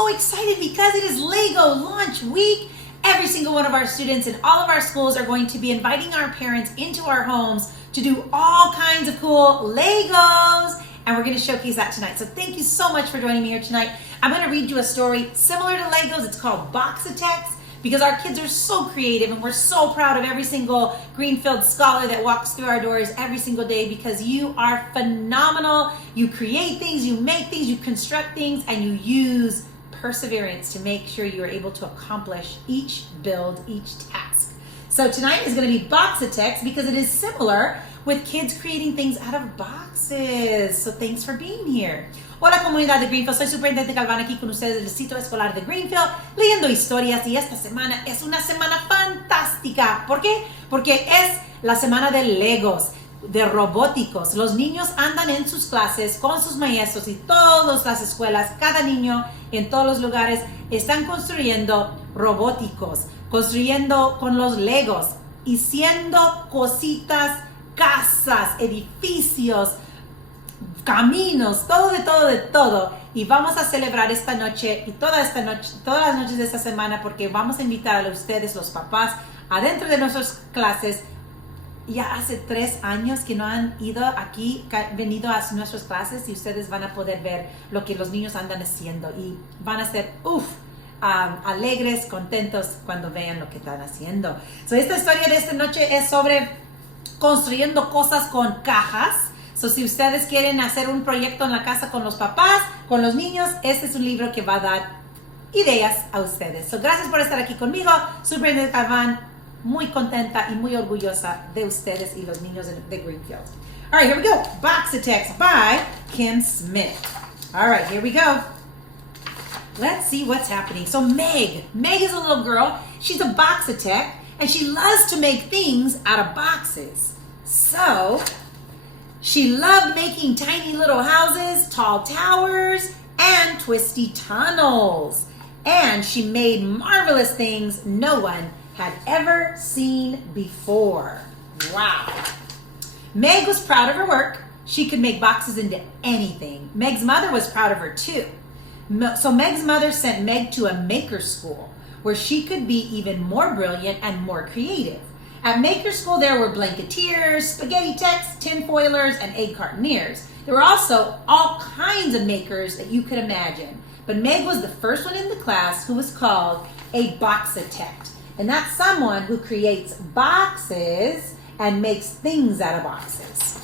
so excited because it is Lego launch week. Every single one of our students in all of our schools are going to be inviting our parents into our homes to do all kinds of cool Legos. And we're going to showcase that tonight. So thank you so much for joining me here tonight. I'm going to read you a story similar to Legos. It's called Box of Text, because our kids are so creative and we're so proud of every single Greenfield scholar that walks through our doors every single day, because you are phenomenal. You create things, you make things, you construct things, and you use perseverance to make sure you are able to accomplish each build, each task. So tonight is going to be Box of Text because it is similar with kids creating things out of boxes. So thanks for being here. Hola comunidad de Greenfield, soy Superintendent Galvan aquí con ustedes del Distrito Escolar de Greenfield, leyendo historias, y esta semana es una semana fantástica. ¿Por qué? Porque es la semana de Legos, de robóticos. Los niños andan en sus clases con sus maestros y todas las escuelas, cada niño en todos los lugares están construyendo robóticos, construyendo con los Legos, haciendo cositas, casas, edificios, caminos, todo de todo. Y vamos a celebrar esta noche y todas las noches de esta semana, porque vamos a invitar a ustedes, los papás, adentro de nuestras clases. Ya hace 3 años que no han ido aquí, venido a nuestras clases, y ustedes van a poder ver lo que los niños andan haciendo y van a ser alegres, contentos cuando vean lo que están haciendo. So, esta historia de esta noche es sobre construyendo cosas con cajas. So, si ustedes quieren hacer un proyecto en la casa con los papás, con los niños, este es un libro que va a dar ideas a ustedes. So, gracias por estar aquí conmigo. Superintendent Galvan, muy contenta y muy orgullosa de ustedes y los niños de Greenfield. All right, here we go. Box of Text by Kim Smith. All right, here we go. Let's see what's happening. So Meg is a little girl. She's a box of tech, and she loves to make things out of boxes. So she loved making tiny little houses, tall towers, and twisty tunnels. And she made marvelous things no one had ever seen before. Wow. Meg was proud of her work. She could make boxes into anything. Meg's mother was proud of her too. So Meg's mother sent Meg to a maker school where she could be even more brilliant and more creative. At maker school, there were blanketeers, spaghetti techs, tin foilers, and egg cartoneers. There were also all kinds of makers that you could imagine. But Meg was the first one in the class who was called a box-a-tect. And that's someone who creates boxes and makes things out of boxes.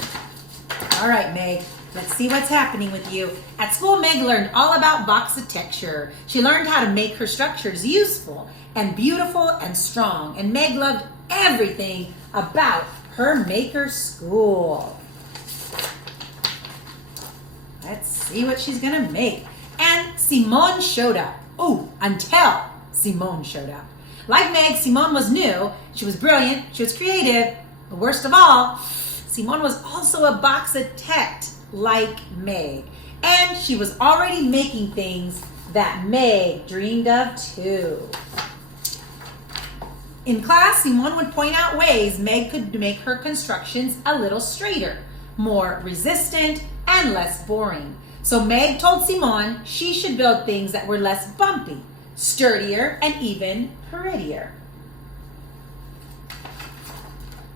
All right, Meg, let's see what's happening with you. At school, Meg learned all about box-a-texture. She learned how to make her structures useful and beautiful and strong. And Meg loved everything about her maker school. Let's see what she's gonna make. And Simone showed up. Oh, until Simone showed up. Like Meg, Simone was new. She was brilliant. She was creative. But worst of all, Simone was also a box-a-tect like Meg. And she was already making things that Meg dreamed of too. In class, Simone would point out ways Meg could make her constructions a little straighter, more resistant, and less boring. So Meg told Simone she should build things that were less bumpy, sturdier, and even prettier.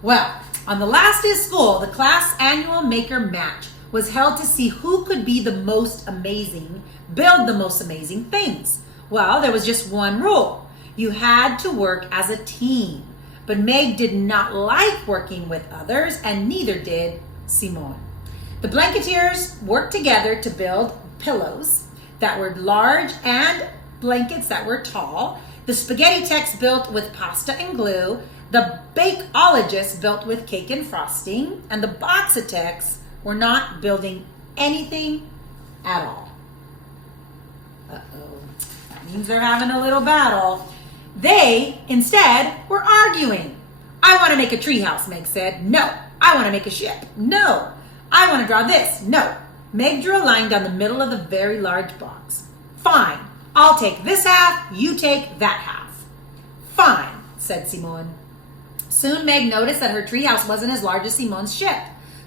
Well, on the last day of school, the class annual maker match was held to see who could be the most amazing, build the most amazing things. Well, there was just one rule. You had to work as a team. But Meg did not like working with others, and neither did Simone. The blanketeers worked together to build pillows that were large and blankets that were tall. The spaghetti techs built with pasta and glue. The bakeologists built with cake and frosting. And the box-a-techs were not building anything at all. Uh-oh. That means they're having a little battle. They, instead, were arguing. I want to make a treehouse, Meg said. No. I want to make a ship. No. I want to draw this. No. Meg drew a line down the middle of the very large box. Fine. I'll take this half. You take that half. Fine, said Simone. Soon Meg noticed that her treehouse wasn't as large as Simone's ship.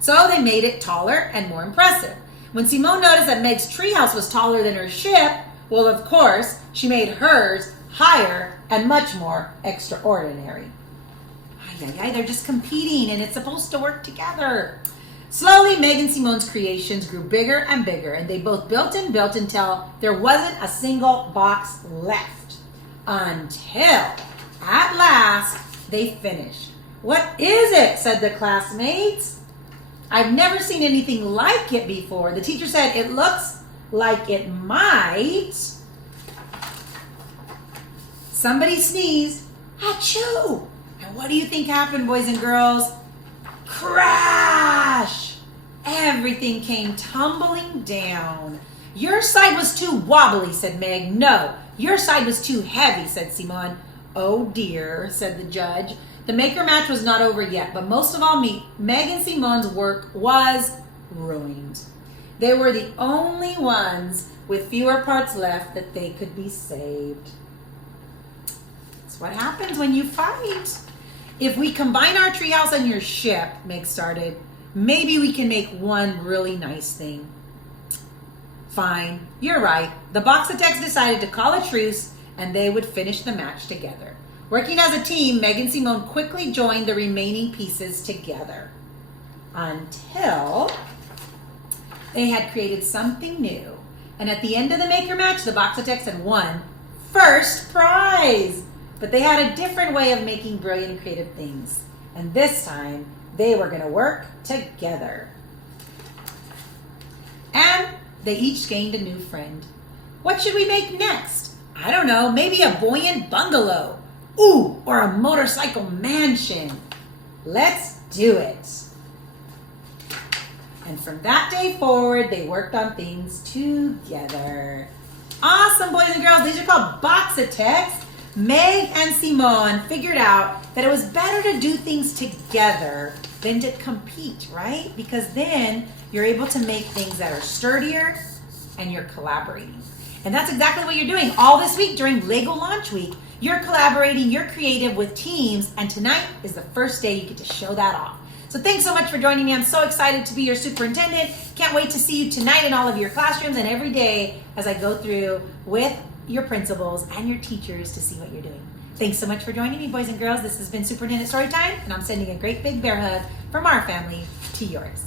So they made it taller and more impressive. When Simone noticed that Meg's treehouse was taller than her ship, Well, of course, she made hers higher and much more extraordinary. They're just competing and it's supposed to work together. Slowly, Meg and Simone's creations grew bigger and bigger, and they both built and built until there wasn't a single box left. Until, at last, they finished. "What is it?" said the classmates. "I've never seen anything like it before." The teacher said, "It looks like it might." Somebody sneezed. Achoo! And what do you think happened, boys and girls? Crash! Everything came tumbling down. "Your side was too wobbly," said Meg. "No, your side was too heavy," said Simone. "Oh dear," said the judge. The maker match was not over yet, but most of all, Meg and Simone's work was ruined. They were the only ones with fewer parts left that they could be saved. That's what happens when you fight. "If we combine our treehouse and your ship," Meg started, "maybe we can make one really nice thing." "Fine, you're right." The Boxatex decided to call a truce and they would finish the match together. Working as a team, Meg and Simone quickly joined the remaining pieces together until they had created something new. And at the end of the maker match, the Boxatex had won first prize. But they had a different way of making brilliant and creative things. And this time, they were going to work together. And they each gained a new friend. "What should we make next?" "I don't know, maybe a buoyant bungalow. Ooh, or a motorcycle mansion. Let's do it." And from that day forward, they worked on things together. Awesome, boys and girls. These are called Boxatex. Meg and Simone figured out that it was better to do things together than to compete, right? Because then you're able to make things that are sturdier and you're collaborating. And that's exactly what you're doing all this week during Lego Launch Week. You're collaborating, you're creative with teams, and tonight is the first day you get to show that off. So thanks so much for joining me. I'm so excited to be your superintendent. Can't wait to see you tonight in all of your classrooms and every day as I go through with your principals and your teachers to see what you're doing. Thanks so much for joining me, boys and girls. This has been Superintendent Storytime, and I'm sending a great big bear hug from our family to yours.